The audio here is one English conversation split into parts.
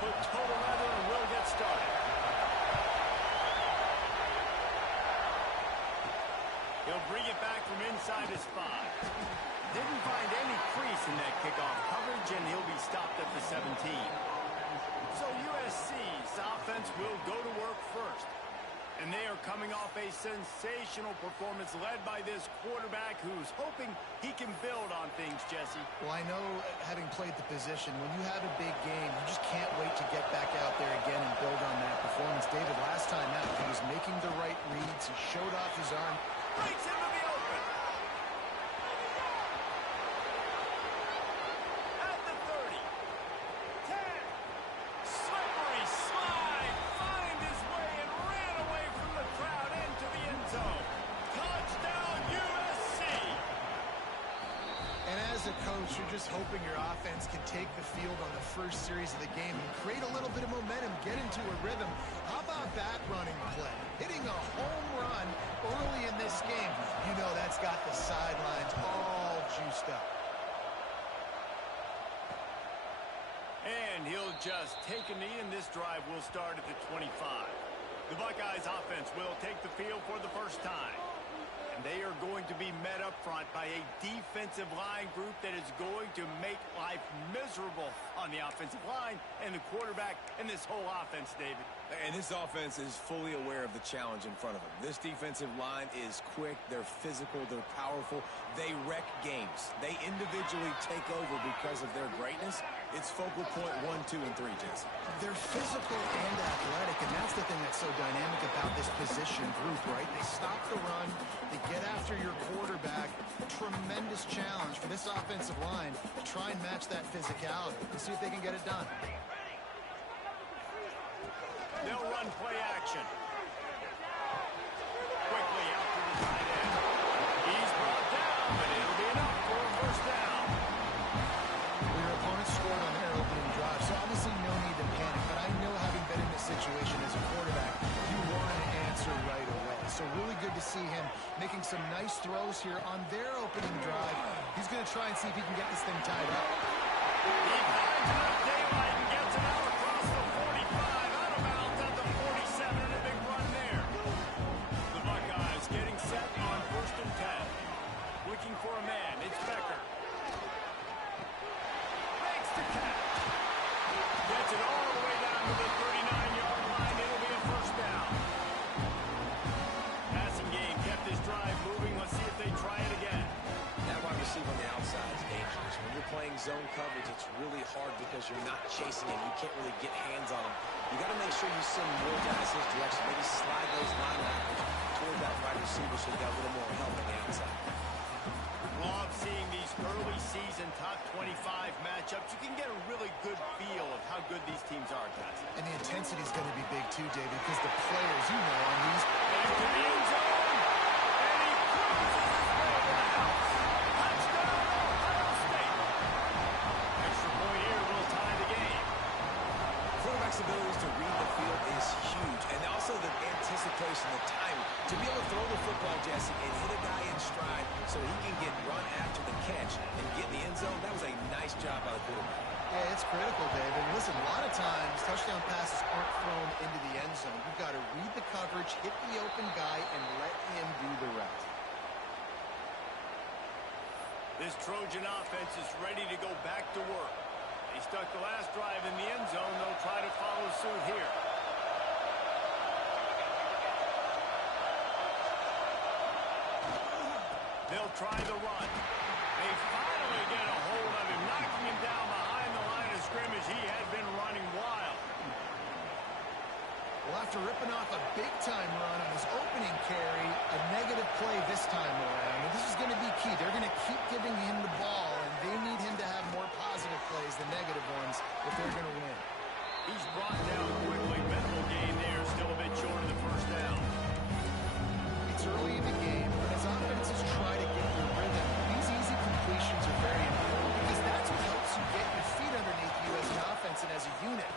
put total leather and we'll get started. He'll bring it back from inside his 5. Didn't find any crease in that kickoff coverage, and he'll be stopped at the 17. So USC's offense will go to work first. And they are coming off a sensational performance led by this quarterback who's hoping he can build on things, Jesse. Well, I know, having played the position, when you have a big game, you just can't wait to get back out there again and build on that performance. David, last time out, he was making the right reads. He showed off his arm. Breaks into the open. At the 30. 10. Slippery slide. Find his way and ran away from the crowd into the end zone. Touchdown, USC. And as a coach, you're just hoping your offense can take the field on the first series of the game and create a little bit of momentum, get into a rhythm. How about that running play? Hitting a home run early in this game. You know that's got the sidelines all juiced up. And he'll just take a knee, and this drive will start at the 25. The Buckeyes offense will take the field for the first time. And they are going to be met up front by a defensive line group that is going to make life miserable on the offensive line and the quarterback and this whole offense, David. And this offense is fully aware of the challenge in front of them. This defensive line is quick, they're physical, they're powerful, they wreck games. They individually take over because of their greatness. It's focal point 1, 2, and 3, Jesse. They're physical and athletic, and that's the thing that's so dynamic about this position group, right? They stop the run, they get after your quarterback. Tremendous challenge for this offensive line to try and match that physicality. Let's see if they can get it done. They'll run play action. Quickly out to the tight end. He's brought down, but it'll be enough for a first down. Well, your opponent scored on their opening drive, so obviously no need to panic. But I know, having been in this situation as a quarterback, you want an answer right away. So really good to see him making some nice throws here on their opening drive. He's going to try and see if he can get this thing tied up. He finds enough daylight and gets it out across the 45, out of bounds at the 47, and a big run there. The Buckeyes getting set on 1st and 10. Looking for a man. It's Becker. Makes the catch. Gets it all the way down to the 39-yard line. It'll be a first down. Passing game kept this drive moving. Let's see if they try it again. That wide receiver on the outside is dangerous. When you're playing zone coverage, it's really hard because you're not chasing him. You can't really get hands on him. You got to make sure you send more guys his direction. Maybe slide those linebackers toward that wide receiver so you got a little more help on the outside. Love seeing these early season top 25 matchups. You can get a really good feel of how good these teams are, guys. And the intensity is going to be big too, David, because the players, you know, on these... Into the end zone, and he cruises his way to the house. Touchdown, Ohio State. Extra point here will tie the game. Quarterback's abilities to read the field is huge, and also the anticipation, the timing. To be able to throw the football, Jesse, and hit a guy in stride so he can get run after the catch and get in the end zone, that was a nice job by the quarterback. Yeah, it's critical, David. Listen, a lot of times, touchdown passes aren't thrown into the end zone. You've got to read the coverage, hit the open guy, and let him do the rest. This Trojan offense is ready to go back to work. They stuck the last drive in the end zone. They'll try to follow suit here. They'll try the run. They finally get a hold of him, knocking him down behind the line of scrimmage. He had been running wild. Well, after ripping off a big-time run on his opening carry, a negative play this time around. And this is going to be key. They're going to keep giving him the ball, and they need him to have more positive plays than negative ones if they're going to win. He's brought down quickly. Minimal gain there, still a bit short of the first down. It's early in the game, but as offenses try to get your rhythm, these easy completions are very important because that's what helps you get your feet underneath you as an offense and as a unit.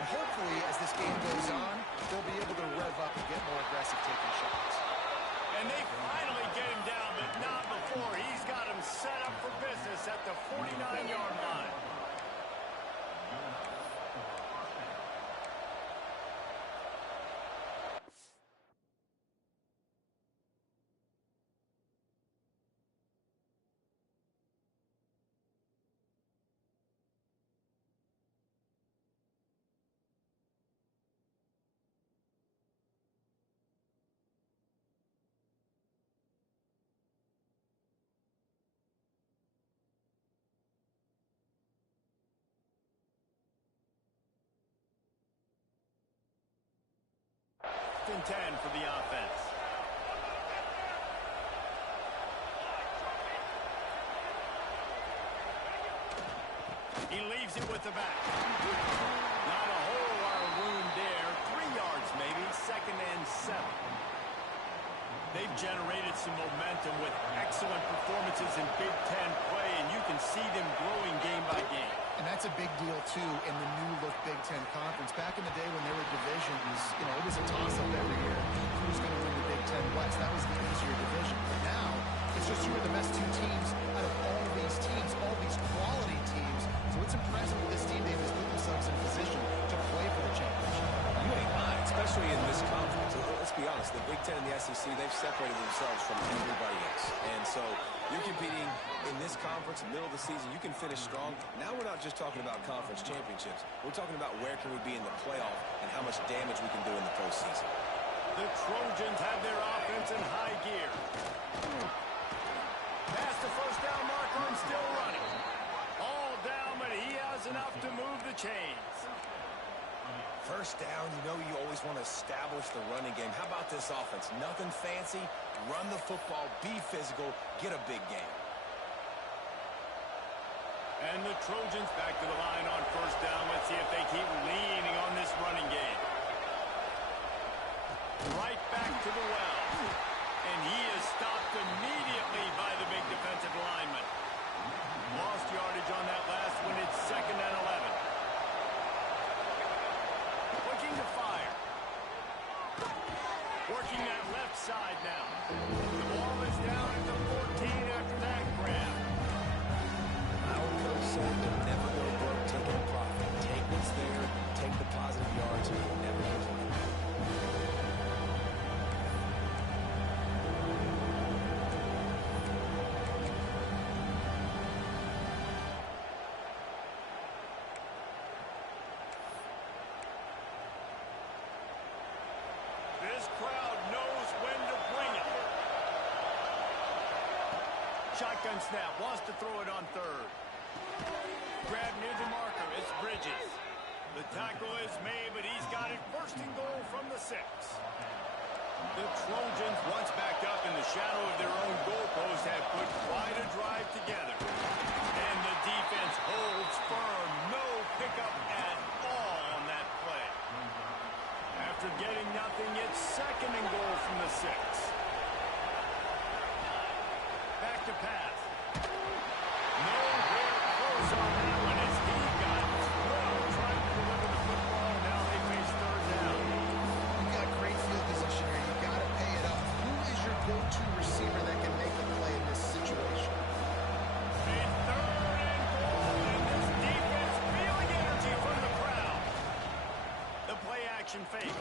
And hopefully, as this game goes on, they'll be able to rev up and get more aggressive taking shots. And they finally get him down, but not before he's and 10 for the offense. He leaves it with the back. Not a whole lot of room there. 3 yards maybe. 2nd and 7. They've generated some momentum with excellent performances in Big Ten play, and you can see them growing game by game. And that's a big deal, too, in the new-look Big Ten Conference. Back in the day when there were divisions, it was a toss-up every year. Who was going to win the Big Ten West? That was the easier division. But now, it's just who are the best 2 teams out of all these teams, all these quality teams. So it's impressive with this team. They've just put themselves in position to play for the championship. You ain't lying, especially in this conference. Let's be honest, the Big Ten and the SEC, they've separated themselves from everybody else. And so you're competing in this conference, middle of the season. You can finish strong. Now we're not just talking about conference championships. We're talking about where can we be in the playoff and how much damage we can do in the postseason. The Trojans have their offense in high gear. Past the first down marker and still running. All down, but he has enough to move the chains. First down, you always want to establish the running game. How about this offense? Nothing fancy. Run the football, be physical, get a big game. And the Trojans back to the line on first down. Let's see if they keep leaning on this running game. Right back to the well. And he is stopped immediately by the big defensive lineman. Lost yardage on that last one. It's 2nd and 11. Looking to fire. Working that left side now. The ball is down at the 14 after that grab. Our coach said to never go broke taking a profit. Take what's there, take the positive yards, and never complain. This crowd knows when to bring it. Shotgun snap, wants to throw it on 3rd. Grab near the marker, it's Bridges. The tackle is made, but he's got it 1st and goal from the 6. The Trojans, once backed up in the shadow of their own goalpost, have put quite a drive together. And the defense holds firm. No pickup at all on that play. After getting nothing, it's 2nd and goal from the 6. Back to pass. Nowhere close on that one as he got 12 trying to deliver the football. Now they face 3rd down. You've got great field position here. You've got to pay it up. Who is your go-to receiver that can make a play in this situation? A 3rd and goal, and this defense feeling energy from the crowd. The play action fake.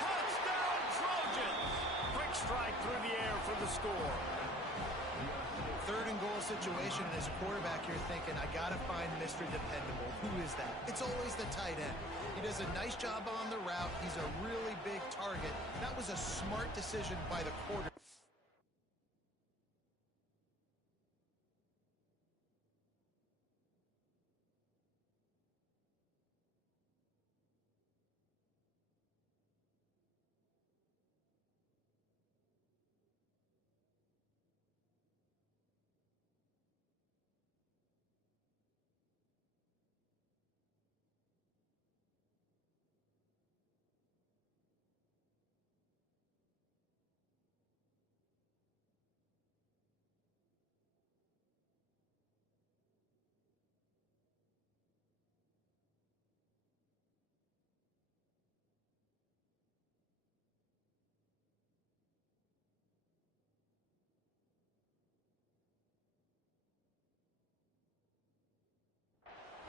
Touchdown Trojans! Quick strike through the air for the score. 3rd and goal situation, and as a quarterback, you're thinking, I got to find Mr. Dependable. Who is that? It's always the tight end. He does a nice job on the route. He's a really big target. That was a smart decision by the quarterback.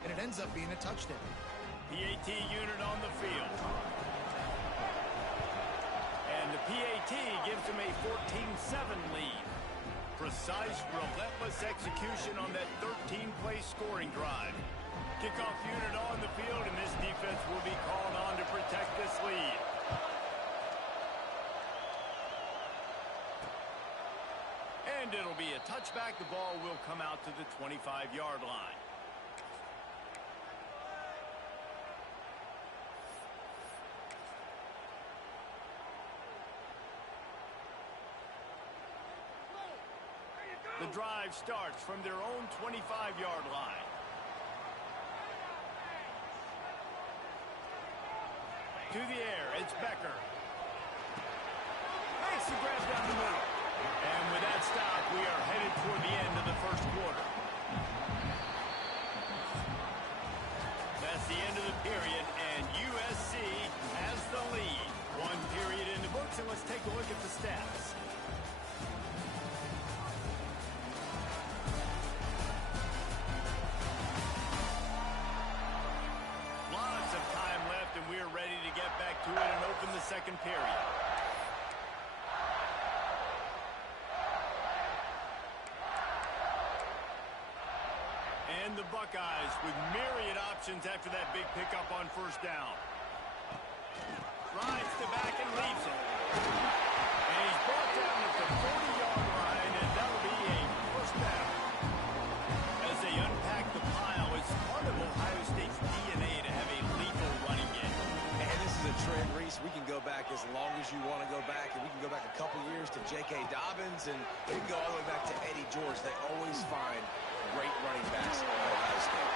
And it ends up being a touchdown. PAT unit on the field. And the PAT gives them a 14-7 lead. Precise, relentless execution on that 13-play scoring drive. Kickoff unit on the field, and this defense will be called on to protect this lead. And it'll be a touchback. The ball will come out to the 25-yard line. drive starts from their own 25-yard line. To the air, it's Becker. Makes the grab down the middle. And with that stop, we are headed toward the end of the first quarter. That's the end of the period, and USC has the lead. One period in the books, and let's take a look at the stats. Lots of time left, and we're ready to get back to it and open the second period. And the Buckeyes with myriad options after that big pickup on first down. Rides to back and leaves it. And he's brought down at the 40-yard line, and that'll be a first down. As they unpack the pile, it's part of Ohio State's DNA to have a lethal running game. And this is a trend, Reese. We can go back as long as you want to go back, and we can go back a couple years to J.K. Dobbins, and we can go all the way back to Eddie George. They always find great running backs at Ohio State.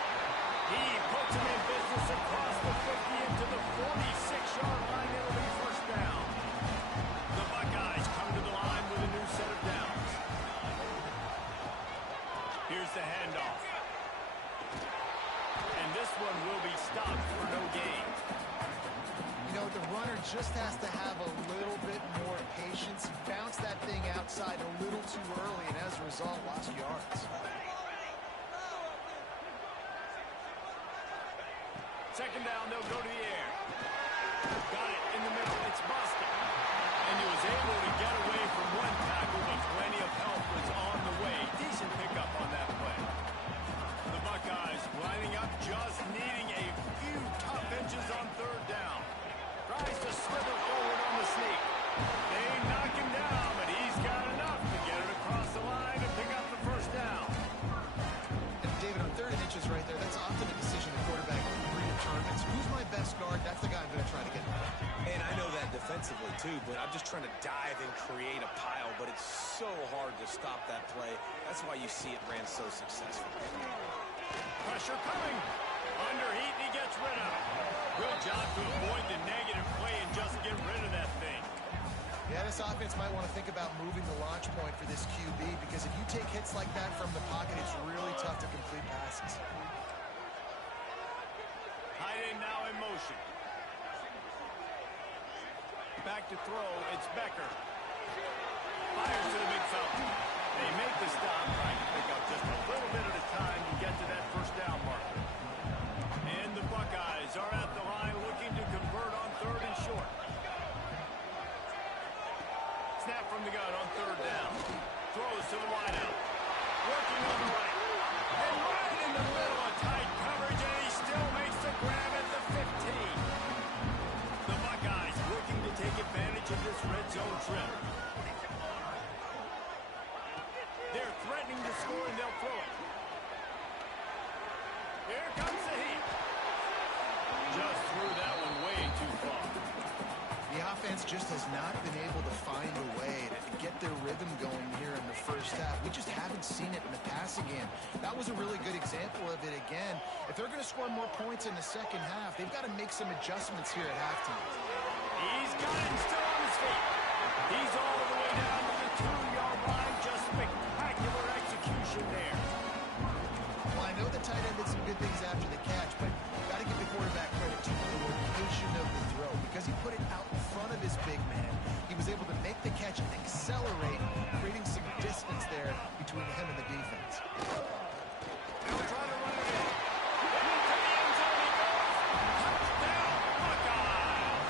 He puts him in business across the 50 into the 46-yard line. It'll be first down. The Buckeyes come to the line with a new set of downs. Here's the handoff. And this one will be stopped for no gain. You know, the runner just has to have a little bit more patience. Bounce that thing outside a little too early, and as a result, lost yards. Second down, they'll go to the air. Got it in the middle. It's Boston. And he was able to get away from one tackle, but plenty of help was on the way. Decent pickup on that play. The Buckeyes lining up, just needing a few tough inches on third down. Tries to slither forward on the sneak. They knock him down, but he's got enough to get it across the line and pick up the first down. And David, on third and inches right there, that's often a decision the quarterback determines. Who's my best guard? That's the guy I'm going to try to get by. And I know that defensively, too, but I'm just trying to dive and create a pile, but it's so hard to stop that play. That's why you see it ran so successful. Pressure coming. Under heat, and he gets rid of it. Good job to avoid the negative play and just get rid of that thing. Yeah, this offense might want to think about moving the launch point for this QB, because if you take hits like that from the pocket, it's really tough to complete passes. Tight end now in motion. Back to throw, it's Becker. Fires to the big fountain. They make the stop, trying to pick up just a little bit at a time to get to that first down marker. And the Buckeyes are at the line looking to convert on third and short. Snap from the gun on third down. Throws to the wideout. Working on the right. And right in the middle of tight coverage, and he still makes the grab at the 15. The Buckeyes looking to take advantage of this red zone trip. They're threatening to score, and they'll throw it. Here comes the heat. Just threw that one way too far. The offense just has not been able to find a way to get their rhythm going here in the first half. We just haven't seen it in the passing game. That was a really good example of it again. If they're going to score more points in the second half, they've got to make some adjustments here at halftime. He's got it and still on his feet. He's all the way down to the 2-yard line. Just spectacular execution there. Well, I know the tight end did some good things after the catch, but got to give the quarterback credit to the location of the throw, because he put it out in front of his big man. He was able to make the catch and accelerate, creating some distance there between him and the defense. They'll try to run it in. Into the end zone he goes. Touchdown, Buckeyes.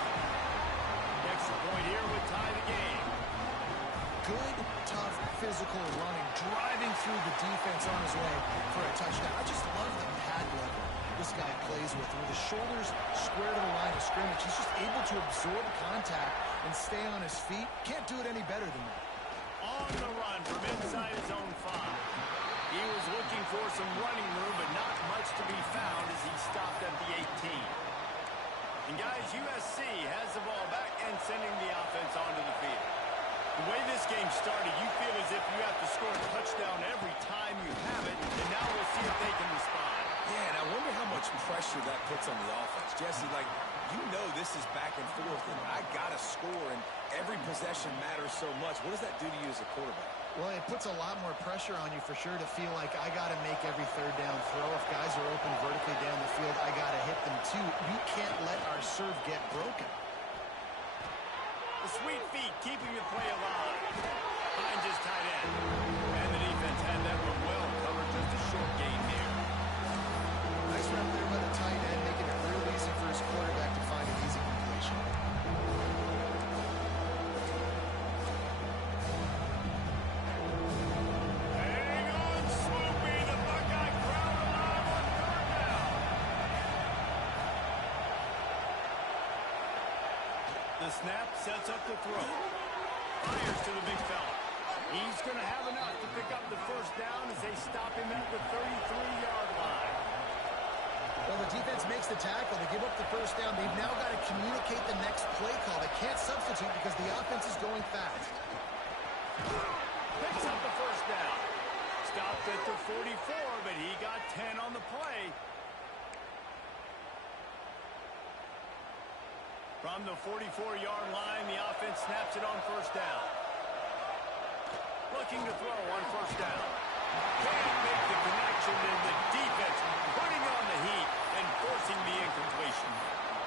Extra point here would tie the game. Good, tough, physical running, driving through the defense on his way for a touchdown. I just love the pad level this guy plays with his shoulders square to the line of scrimmage. He's just able to absorb contact and stay on his feet. Can't do it any better than that. On the run from inside his own 5. He was looking for some running room, but not much to be found as he stopped at the 18. And guys, USC has the ball back and sending the offense onto the field. The way this game started, you feel as if you have to score a touchdown every time you have it, and now we'll see if they can respond. Yeah, and I wonder how much pressure that puts on the offense. Jesse, like, you know this is back and forth, and I got to score, and every possession matters so much. What does that do to you as a quarterback? Well, it puts a lot more pressure on you for sure to feel like I got to make every third down throw. If guys are open vertically down the field, I got to hit them too. You can't let our serve get broken. The sweet feet keeping the play alive. Finds his tight end. And the defense had that one well covered. Just a short gain here. Nice run there by the tight end, making it real easy for his quarterback to find an easy completion. Hang on, Swoopy. The Buckeye crowd alive on third down. The snap sets up the throw. Fires to the big fella. He's going to have enough to pick up the first down as they stop him at the 33-yard line. Well, the defense makes the tackle. They give up the first down. They've now got to communicate the next play call. They can't substitute because the offense is going fast. Picks up the first down. Stopped at the 44, but he got 10 on the play. From the 44-yard line, the offense snaps it on first down. Looking to throw on first down. Can't make the connection, and the defense putting on the heat and forcing the incompletion.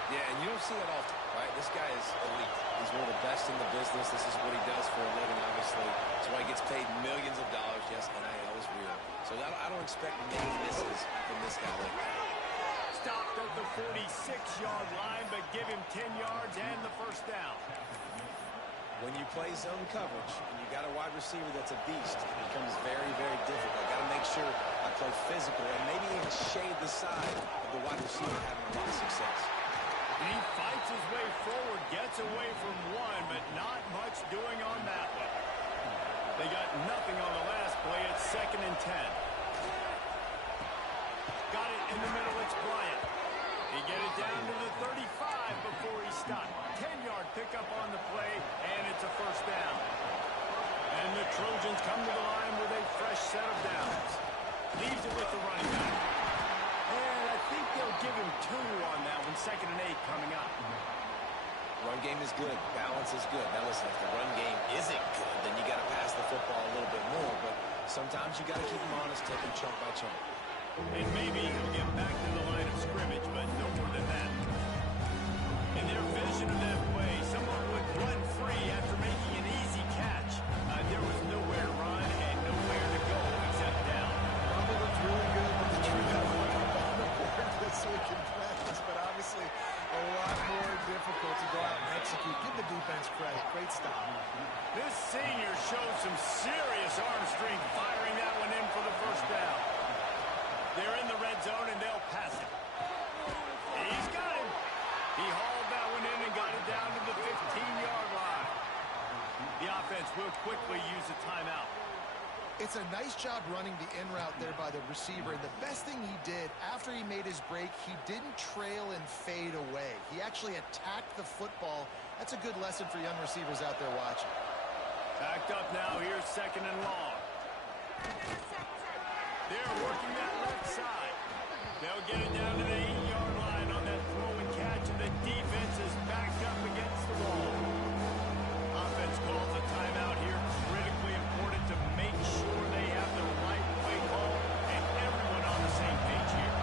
Yeah, and you don't see that often, right? This guy is elite. He's one of the best in the business. This is what he does for a living, obviously. That's why he gets paid millions of dollars. Yes, NIL is real. So I don't expect many misses from this guy like that. Stopped at the 46-yard line, but give him 10 yards and the first down. When you play zone coverage and you got a wide receiver that's a beast, it becomes very, very difficult. Got to make sure I play physical and maybe even shade the side of the wide receiver having a lot of success. He fights his way forward, gets away from one, but not much doing on that one. They got nothing on the last play. It's 2nd and 10. Got it in the middle. It's Bryant. He get it down to the 35 before he stopped. 10-yard pickup on the play, and it's a first down. And the Trojans come to the line with a fresh set of downs. Leaves it with the running back. And I think they'll give him 2 on that one. 2nd and 8 coming up. Run game is good. Balance is good. Now listen, if the run game isn't good, then you got to pass the football a little bit more. But sometimes you got to keep them honest, take them chunk by chunk. And maybe he'll get back to the line of scrimmage, but no more than that. In their vision of that play, someone would run free after making an easy catch. There was nowhere to run and nowhere to go except down. Probably looked really good with the tree on the board this week in practice, but obviously a lot more difficult to go out and execute. Give the defense credit. Great stop. This senior showed some serious arm strength firing that one in for the first down. They're in the red zone, and they'll pass it. He's got him. He hauled that one in and got it down to the 15-yard line. The offense will quickly use a timeout. It's a nice job running the in route there by the receiver. And the best thing he did after he made his break, he didn't trail and fade away. He actually attacked the football. That's a good lesson for young receivers out there watching. Backed up now. Here's 2nd and long. They're working that left side. They'll get it down to the 8-yard line on that throw and catch, and the defense is backed up against the wall. Offense calls a timeout here. Critically important to make sure they have the right play call and everyone on the same page here.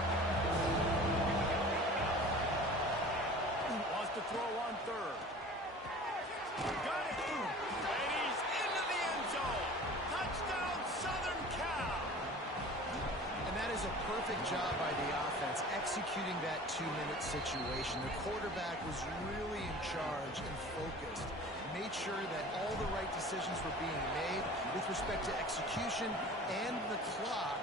Wants to throw on 3rd. Got it. And he's into the end zone. Touchdown, Southern Cal. And that is a perfect job by the offense, executing that 2-minute situation. The quarterback was really in charge and focused. Made sure that all the right decisions were being made with respect to execution and the clock.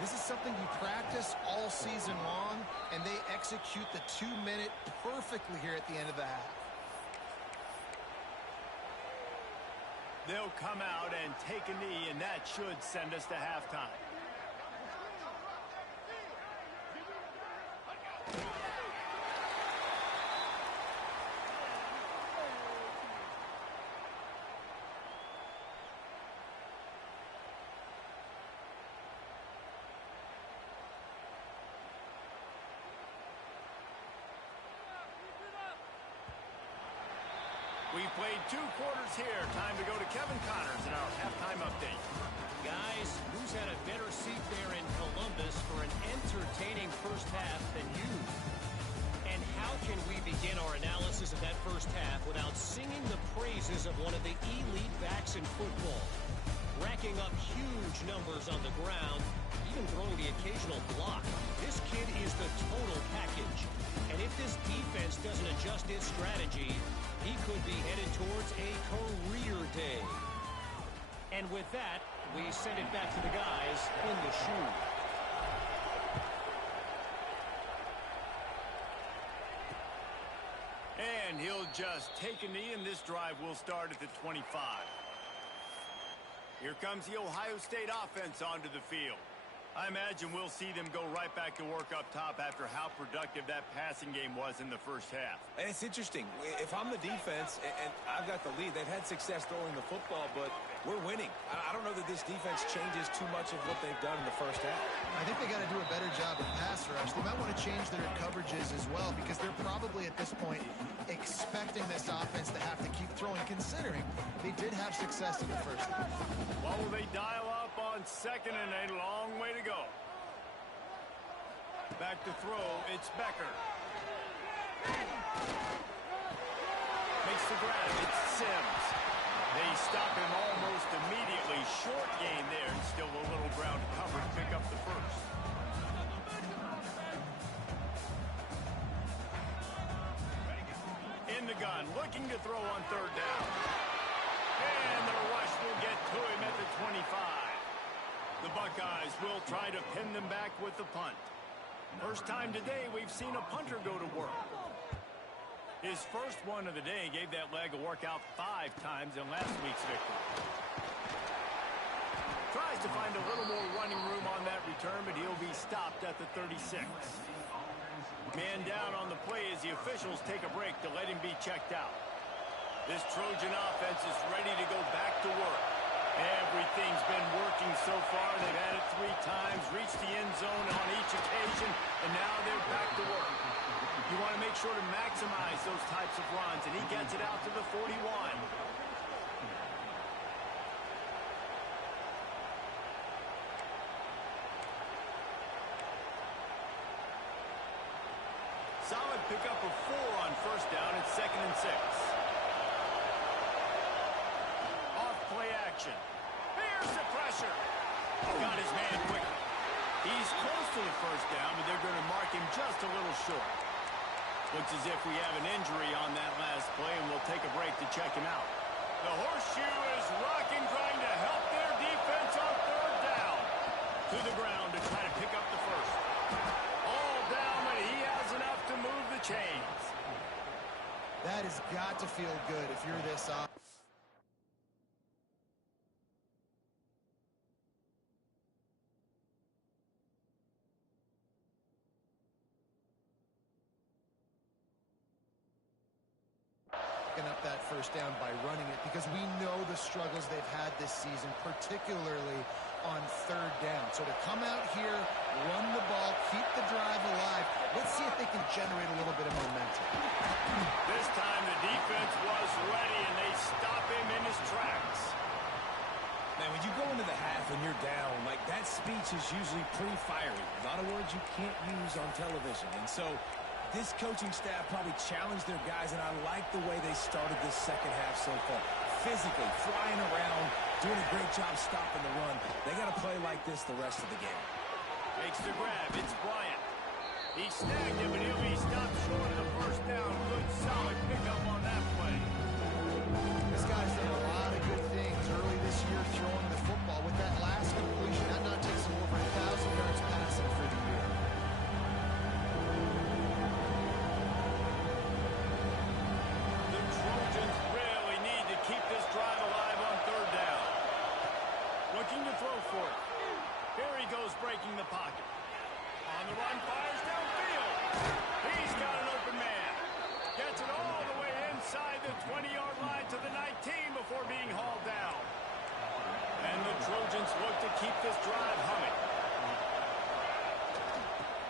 This is something you practice all season long, and they execute the 2-minute perfectly here at the end of the half. They'll come out and take a knee, and that should send us to halftime. We've played 2 quarters here. Time to go to Kevin Connors in our halftime update. Guys, who's had a better seat there in Columbus for an entertaining first half than you? And how can we begin our analysis of that first half without singing the praises of one of the elite backs in football? Racking up huge numbers on the ground, even throwing the occasional block. This kid is the total package. And if this defense doesn't adjust its strategy, he could be headed towards a career day. And with that, we send it back to the guys in the shoe. And he'll just take a knee, and this drive will start at the 25. Here comes the Ohio State offense onto the field. I imagine we'll see them go right back to work up top after how productive that passing game was in the first half. And it's interesting. If I'm the defense and I've got the lead, they've had success throwing the football, but we're winning. I don't know that this defense changes too much of what they've done in the first half. I think they got to do a better job of pass rush. They might want to change their coverages as well because they're probably at this point expecting this offense to have to keep throwing, considering they did have success in the first half. What will they dial up on second and a long way to go? Back to throw, it's Becker. Makes the grab, it's Sims. They stop him almost immediately. Short gain there, and still a little ground cover to pick up the first. In the gun, looking to throw on third down. And the rush will get to him at the 25. The Buckeyes will try to pin them back with the punt. First time today we've seen a punter go to work. His first one of the day gave that leg a workout 5 times in last week's victory. Tries to find a little more running room on that return, but he'll be stopped at the 36. Man down on the play as the officials take a break to let him be checked out. This Trojan offense is ready to go back to work. Everything's been working so far. They've had it 3 times, reached the end zone on each occasion, and now they're back to work. You want to make sure to maximize those types of runs, and he gets it out to the 41. Solid pickup of 4 on first down and 2nd and 6. Off play action. Here's the pressure. Got his man quickly. He's close to the first down, but they're going to mark him just a little short. Looks as if we have an injury on that last play, and we'll take a break to check him out. The horseshoe is rocking, trying to help their defense on third down. To the ground to try to pick up the first. All down, but he has enough to move the chains. That has got to feel good if you're this off. Up that first down by running it because we know the struggles they've had this season, particularly on third down. So to come out here, run the ball, keep the drive alive, let's see if they can generate a little bit of momentum. This time the defense was ready, and they stop him in his tracks. Man, when you go into the half and you're down, like that speech is usually pretty fiery. A lot of words you can't use on television. And so this coaching staff probably challenged their guys, and I like the way they started this second half so far. Physically, flying around, doing a great job stopping the run. They got to play like this the rest of the game. Makes the grab. It's Bryant. He snagged him, but he'll be stopped short of the first down. Good, solid pickup on that play. This guy's done a lot of good things early this year throwing the football. With that last completion, that now takes him over 1,000 yards passing for the year. The Trojans really need to keep this drive alive on third down. Looking to throw for it. Here he goes, breaking the pocket. On the run, fires downfield. He's got an open man. Gets it all the way inside the 20-yard line to the 19 before being hauled down. And the Trojans look to keep this drive humming.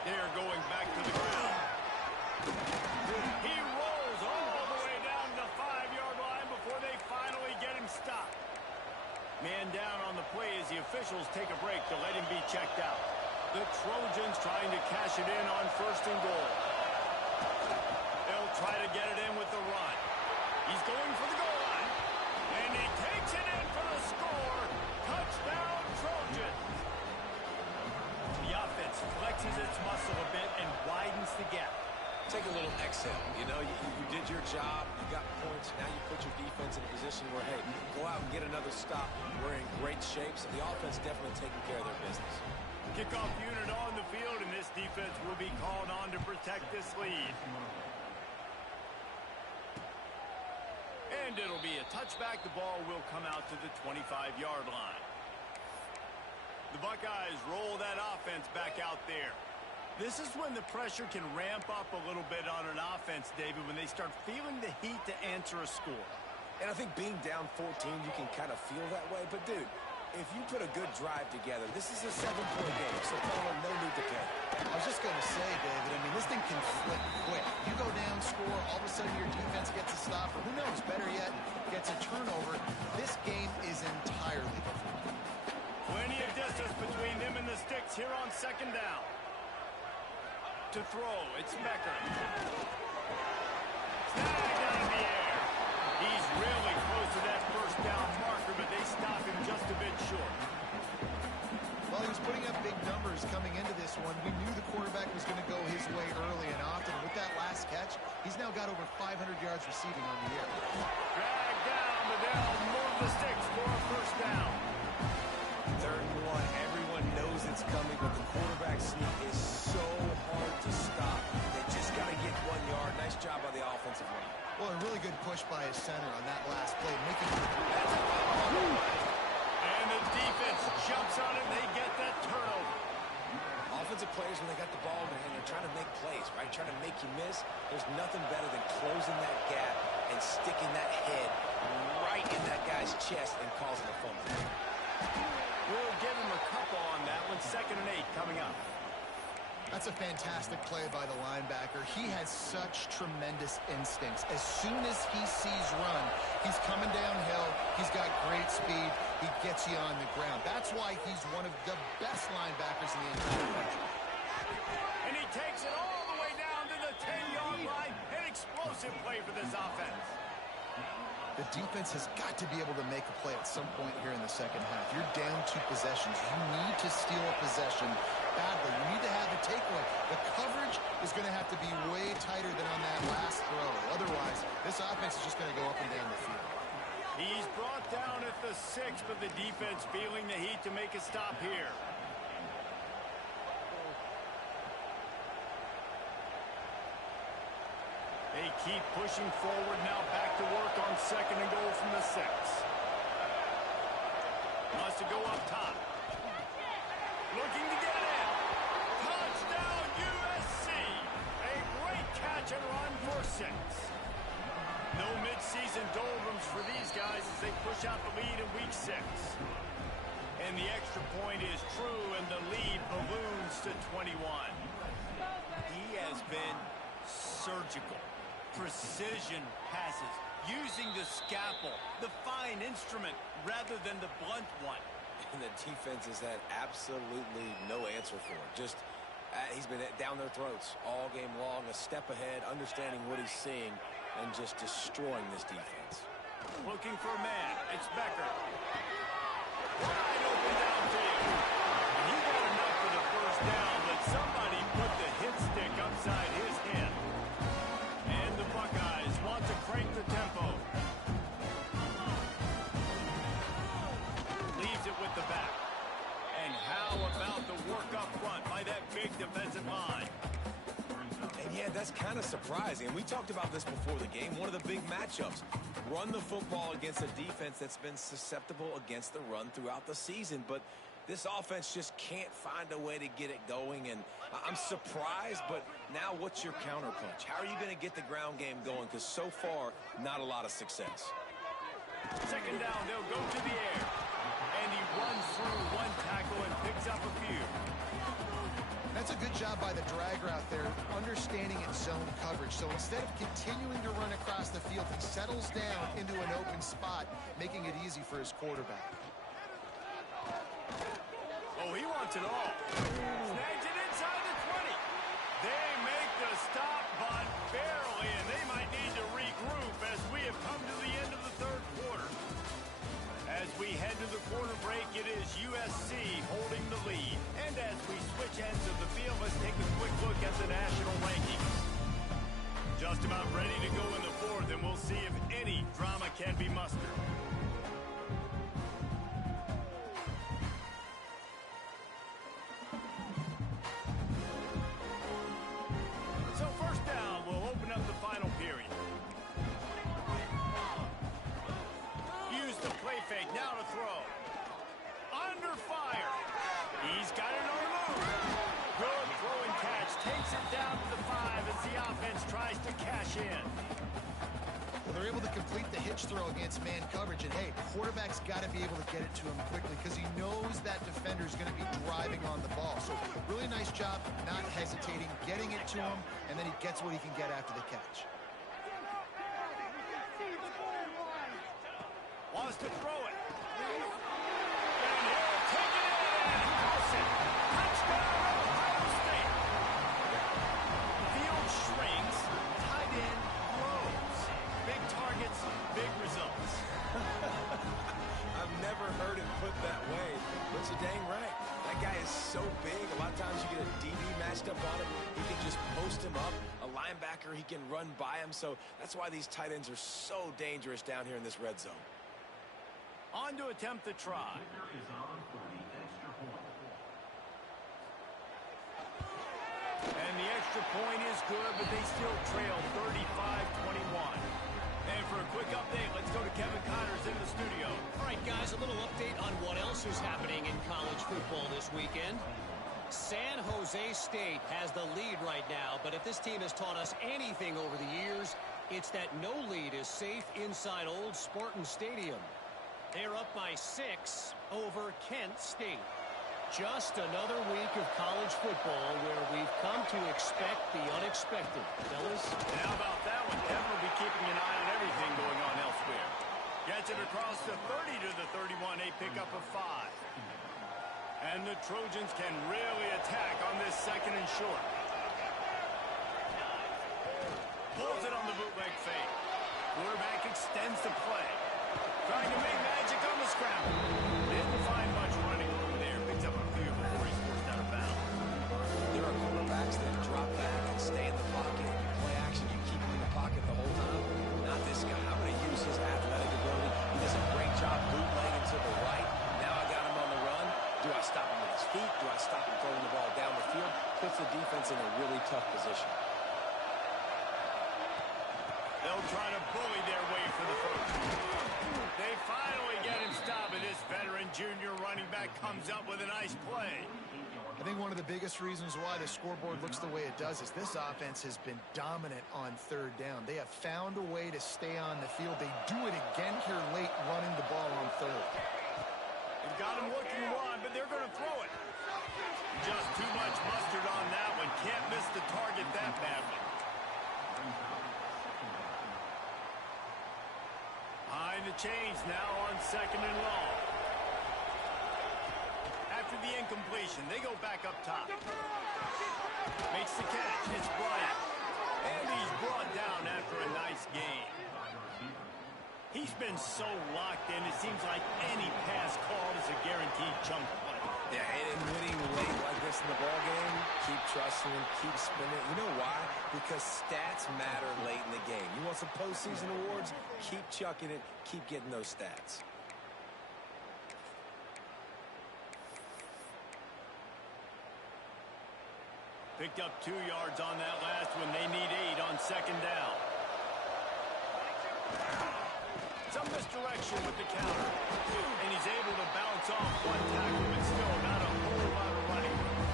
They're going back to the ground. He rolls all the way down to the 5-yard line checked out. The Trojans trying to cash it in on 1st and goal. They'll try to get it in with the run. He's going for the goal line. And he takes it in for the score. Touchdown, Trojans. The offense flexes its muscle a bit and widens the gap. Take a little exhale. You know, you did your job. You got points. Now you put your defense in a position where, hey, go out and get another stop. We're in great shape, so the offense definitely taking care of their business. Kickoff unit on the field, and this defense will be called on to protect this lead. And it'll be a touchback. The ball will come out to the 25-yard line. The Buckeyes roll that offense back out there. This is when the pressure can ramp up a little bit on an offense, David, when they start feeling the heat to answer a score. And I think being down 14, you can kind of feel that way. But, dude, if you put a good drive together, this is a 7-point game, so no need to panic. I was just going to say, David, I mean, this thing can flip quick. You go down, score, all of a sudden your defense gets a stop, or who knows, better yet, gets a turnover. This game is entirely different. Plenty of distance between them and the sticks here on 2nd down. To throw, it's Becker. Snagged out of the air. He's really close to that 1st down marker, but they stop him just a bit short. Well, he was putting up big numbers coming into this one. We knew the quarterback was going to go his way early and often. With that last catch, he's now got over 500 yards receiving on the year. Dragged down, but they'll move the sticks for a 1st down. 3rd and 1. Everyone knows it's coming, but the quarterback sneak is so hard to stop. They just got to get 1 yard. Nice job by the offensive line. Well, a really good push by his center on that last play, making and the defense jumps on it, and they get that turnover. Offensive players, when they got the ball in their hand, they're trying to make plays, right? Trying to make you miss. There's nothing better than closing that gap and sticking that head right in that guy's chest and causing a fumble. We'll give him a couple on that one. 2nd and 8 coming up. That's a fantastic play by the linebacker. He has such tremendous instincts. As soon as he sees run, he's coming downhill. He's got great speed. He gets you on the ground. That's why he's one of the best linebackers in the entire country. And he takes it all the way down to the 10-yard line. An explosive play for this offense. The defense has got to be able to make a play at some point here in the 2nd half. You're down 2 possessions. You need to steal a possession badly. You need to have a takeaway. The coverage is going to have to be way tighter than on that last throw. Otherwise, this offense is just going to go up and down the field. He's brought down at the 6, but the defense feeling the heat to make a stop here. They keep pushing forward now, back to work on 2nd and goal from the 6. Wants to go up top. Looking to get it in. Touchdown, USC. A great catch and run for 6. No midseason doldrums for these guys as they push out the lead in week 6. And the extra point is true, and the lead balloons to 21. He has been surgical. Precision passes, using the scalpel, the fine instrument, rather than the blunt one. And the defense has had absolutely no answer for it. Just, he's been down their throats all game long, a step ahead, understanding what he's seeing, and just destroying this defense. Looking for a man. It's Becker. Wide open downfield. And he got enough for the 1st down, but somebody put the hit stick upside his head. And the Buckeyes want to crank the tempo. Leaves it with the back. And how about the work up front by that big defensive line? And yeah, that's kind of surprising. And we talked about this before the game. One of the big matchups. Run the football against a defense that's been susceptible against the run throughout the season. But this offense just can't find a way to get it going. And I'm surprised, but now what's your counterpunch? How are you going to get the ground game going? Because so far, not a lot of success. 2nd down, they'll go to the air. And he runs through one tackle and picks up a few. That's a good job by the dragger out there, understanding its zone coverage. So instead of continuing to run across the field, he settles down into an open spot, making it easy for his quarterback. Oh, he wants wants it all. Snags it inside the 20. They make the stop, but barely, and they might need to regroup as we have come to the end of the third quarter. As we head to the quarter break, it is USC holding the lead. And as we switch ends of the field, let's take a quick look at the national rankings. Just about ready to go in the fourth, and we'll see if any drama can be mustered. So first down, we'll open up the final period. Use the play fake, now to throw. Under fire. He's got it on the move. Good throw and catch. Takes it down to the 5 as the offense tries to cash in. Well, they're able to complete the hitch throw against man coverage. And, hey, the quarterback's got to be able to get it to him quickly because he knows that defender is going to be driving on the ball. So really nice job not hesitating, getting it to him, and then he gets what he can get after the catch. Wants to throw it. And he'll take it in and house it. Touchdown, Ohio State. Field shrinks. Tight end grows. Big targets, big results. I've never heard it put that way, but you're dang right. That guy is so big. A lot of times you get a DB matched up on him. He can just post him up. A linebacker, he can run by him. So that's why these tight ends are so dangerous down here in this red zone. On to attempt the try. And the extra point is good, but they still trail 35-21. And for a quick update, let's go to Kevin Connors in the studio. All right, guys, a little update on what else is happening in college football this weekend. San Jose State has the lead right now, but if this team has taught us anything over the years, it's that no lead is safe inside old Spartan Stadium. They're up by 6 over Kent State. Just another week of college football where we've come to expect the unexpected. Fellas? And how about that one? Kevin will be keeping an eye on everything going on elsewhere. Gets it across the 30 to the 31, a pickup of 5. And the Trojans can really attack on this second and short. Pulls it on the bootleg fake. Quarterback extends the play. Trying to make magic on the scramble. Didn't find much running room there. Picks up a few before he's forced out of bounds. There are quarterbacks that drop back and stay in the pocket. You play action, you keep him in the pocket the whole time. Not this guy. I'm going to use his athletic ability. He does a great job bootlegging to the right. Now I got him on the run. Do I stop him with his feet? Do I stop him throwing the ball down the field? Puts the defense in a really tough position. They'll try to bully their way for the first. They finally get him stopped, and this veteran junior running back comes up with a nice play. I think one of the biggest reasons why the scoreboard looks the way it does is this offense has been dominant on third down. They have found a way to stay on the field. They do it again here late, running the ball on third. They've got him looking wide, but they're going to throw it. Just too much mustard on that one. Can't miss the target that badly. Behind the chains now on second and long. After the incompletion, they go back up top. Makes the catch. It's Bryant. And he's brought down after a nice game. He's been so locked in, it seems like any pass called is a guaranteed chunk play. Yeah, and winning late like this in the ballgame, keep trusting him, keep spinning. You know why? Because stats matter late in the game. You want some postseason awards? Keep chucking it, keep getting those stats. Picked up 2 yards on that last one. They need 8 on second down. Some misdirection with the counter. And he's able to bounce off one tackle, but still not a whole lot of running room.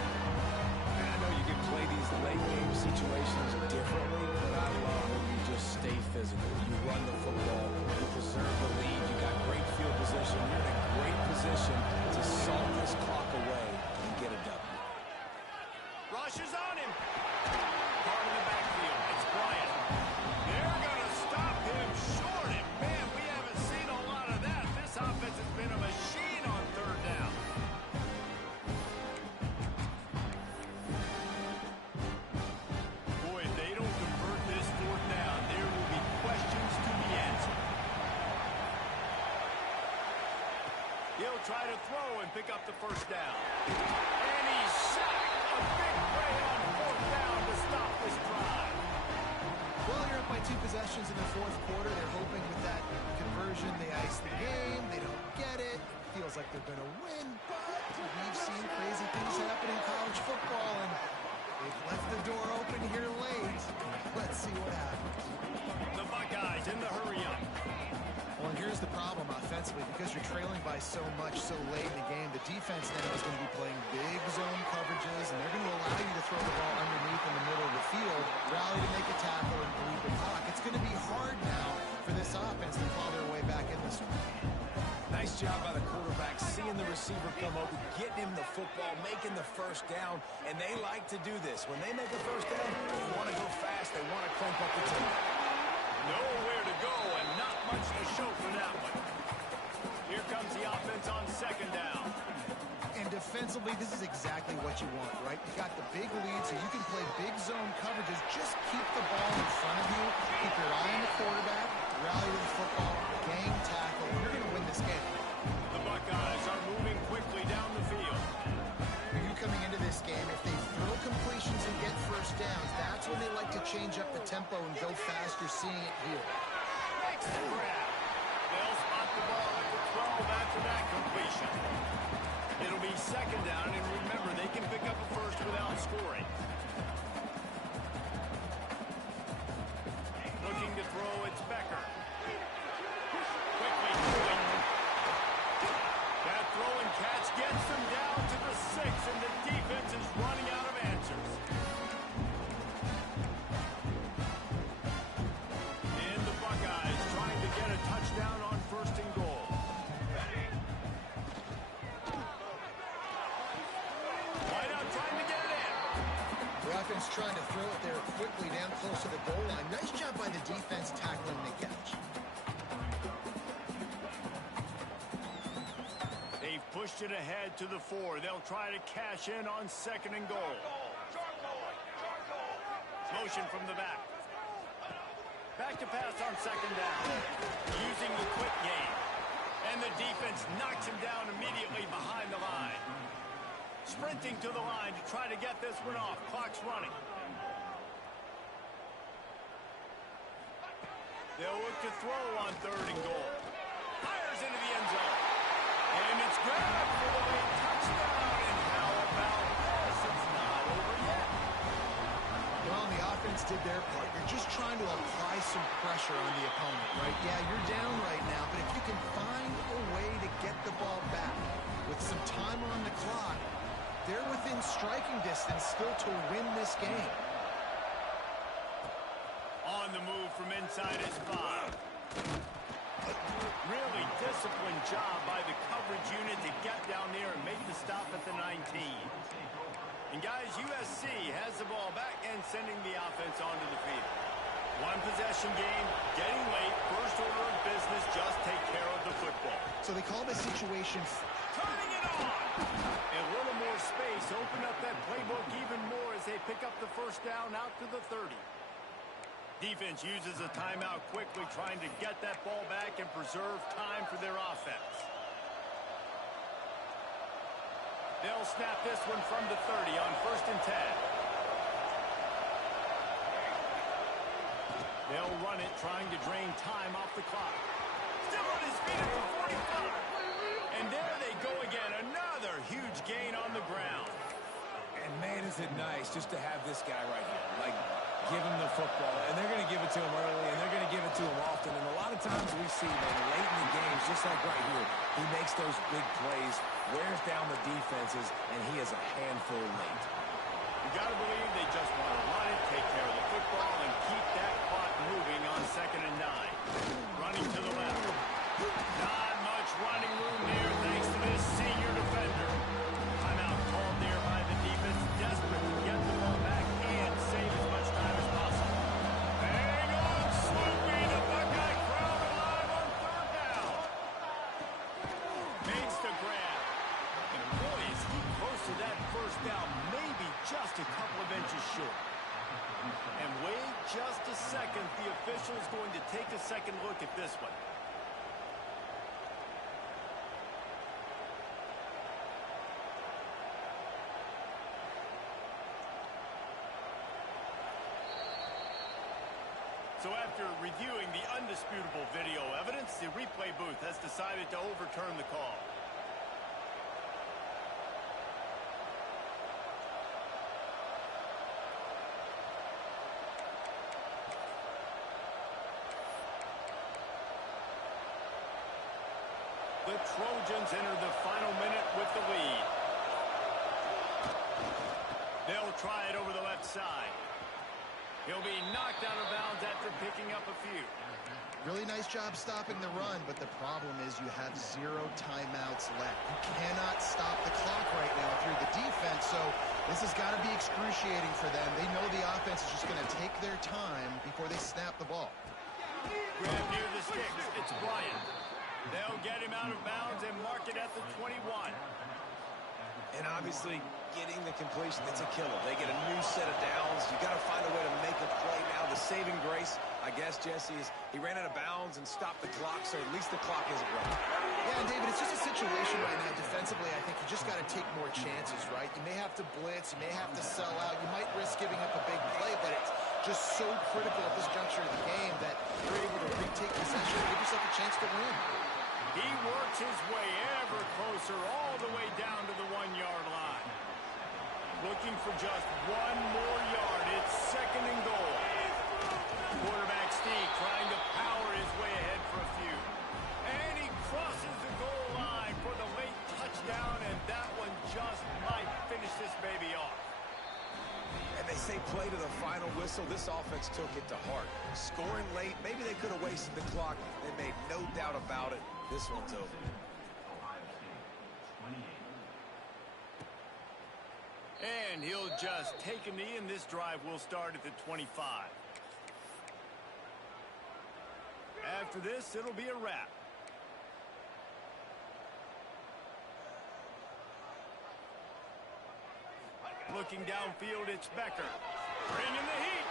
And I know you can play these late game situations differently, but I love when you just stay physical. You run the football, you preserve the lead, you got great field position, you're in a great position to salt this clock away and get a W. Rush is on him. Part of the backfield. It's Bryant. They're going to stop him short. And, man, we haven't seen a lot of that. This offense has been a machine on third down. try to throw and pick up the first down. And he's sacked. A big play on fourth down to stop this drive. Well, you're up by 2 possessions in the fourth quarter. They're hoping with that conversion they ice the game. They don't get it. Feels like they're going to win, but we've seen crazy things happen in college football, and they've left the door open here late. Let's see what happens. The Buckeyes in the hurry-up. Well, and here's the problem offensively. Because you're trailing by so much so late in the game, the defense now is going to be playing big zone coverages, and they're going to allow you to throw the ball underneath in the middle of the field, rally to make a tackle, and bleed the clock. It's going to be hard now for this offense to claw their way back in this one. Nice job by the quarterback, seeing the receiver come open, getting him the football, making the first down, and they like to do this. When they make a first down, they want to go fast, they want to crank up the tempo. Nowhere to go and not much to show for that one. Here comes the offense on second down. And defensively, this is exactly what you want, right? You got the big lead, so you can play big zone coverages. Just keep the ball in front of you. Keep your eye on the quarterback. Rally to the football. Gang tackle. You're going to win this game. The Buckeyes are moving quickly down the field. You coming into this game, if they throw completions and get first downs, that's when they like to change up the tempo and go fast. You're seeing it here. Next grab. They'll spot the ball at the 12 after that completion. It'll be second down, and remember, they can pick up a first without scoring. Looking to throw, it's Becker. Quickly throwing. That throw and catch gets them down to the 6, and the defense is running out of answers. And the Buckeyes trying to get a touchdown on first and goal. Trying to get it in. The offense trying to throw it there quickly down close to the goal line. Nice job by the defense tackling the catch. They've pushed it ahead to the 4. They'll try to cash in on second and goal. Motion from the back. Back to pass on second down. Using the quick game. And the defense knocks him down immediately behind the line. Sprinting to the line to try to get this one off. Clock's running. They'll look to throw on third and goal. Fires into the end zone. And it's grabbed for the late touchdown. And how about this? It's not over yet. Well, the offense did their part. You're just trying to apply some pressure on the opponent, right? Yeah, you're down right now, but if you can find a way to get the ball back with some time on the clock, they're within striking distance still to win this game. On the move from inside his 5. Really disciplined job by the coverage unit to get down there and make the stop at the 19. And guys, USC has the ball back and sending the offense onto the field. One possession game, getting late, first order of business, just take care of the football. So they call this situation... Turning it on! And a little more space, open up that playbook even more as they pick up the first down out to the 30. Defense uses a timeout quickly, trying to get that ball back and preserve time for their offense. They'll snap this one from the 30 on first and 10. They'll run it, trying to drain time off the clock. Still on his feet at the 45. And there they go again. Another huge gain on the ground. And man, is it nice just to have this guy right here. Like, give him the football, and they're going to give it to him early, and they're going to give it to him often. And a lot of times we see, man, late in the games, just like right here, he makes those big plays, wears down the defenses, and he is a handful late. You got to believe they just want to run it, take care of the football, and keep that clock moving on second and 9. Running to the left. Not much running room there thanks to this senior defender. Timeout called there by the defense, desperate to get the ball back and save as much time as possible. Hang on, Sloopy, the Buckeye crowd alive on third down. Makes the grab. And boy, is he close to that first down, maybe just a couple of inches short. And wait just a second, the official's going to take a second look at this one. So after reviewing the undisputable video evidence, the replay booth has decided to overturn the call. The Trojans enter the final minute with the lead. They'll try it over the left side. He'll be knocked out of bounds after picking up a few. Really nice job stopping the run, but the problem is you have 0 timeouts left. You cannot stop the clock right now through the defense, so this has got to be excruciating for them. They know the offense is just going to take their time before they snap the ball. Grab near the sticks. It's Bryant. They'll get him out of bounds and mark it at the 21. And obviously, getting the completion, it's a killer. They get a new set of downs. You got to find a way to make a play now. The saving grace, I guess, Jesse, is he ran out of bounds and stopped the clock, so at least the clock isn't running. Yeah, and David, it's just a situation right now defensively. I think you just got to take more chances, right? You may have to blitz. You may have to sell out. You might risk giving up a big play, but it's just so critical at this juncture of the game that you're able to retake possession and give yourself a chance to win. He works his way ever closer all the way down to the 1-yard line. Looking for just one more yard. It's 2nd and goal. Quarterback Steve trying to power his way ahead for a few. And he crosses the goal line for the late touchdown, and that one just might finish this baby off. And they say play to the final whistle. This offense took it to heart. Scoring late, maybe they could have wasted the clock. They made no doubt about it. This one's over. And he'll just take a knee, and this drive will start at the 25. After this, it'll be a wrap. Looking downfield, it's Becker. Bringing the heat.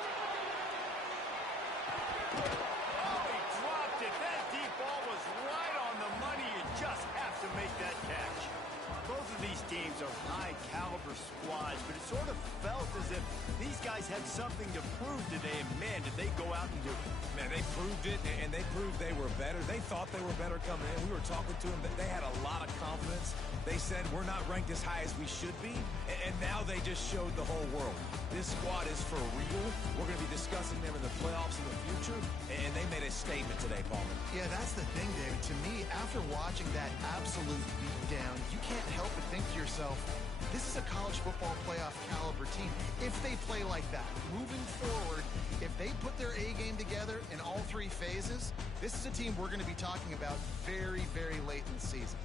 Oh, he dropped it. That deep ball was right on the money. You just have to make that catch. Both of these teams are high-caliber squads, but it sort of felt as if these guys had something to prove today, and man, did they go out and do it. Man, they proved it, and they proved they were better. They thought they were better coming in. We were talking to them. They had a lot of confidence. They said, we're not ranked as high as we should be, and now they just showed the whole world. This squad is for real. We're going to be discussing them in the playoffs in the future, and they made a statement today, Palmer. Yeah, that's the thing, David. To me, after watching that absolute beatdown, you can't help but think to yourself, this is a college football playoff caliber team. If they play like that, moving forward, if they put their A game together in all 3 phases, this is a team we're going to be talking about very, very late in the season.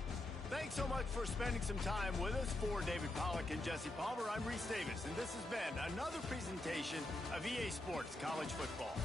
Thanks so much for spending some time with us. For David Pollack and Jesse Palmer, I'm Reese Davis, and this has been another presentation of EA Sports College Football.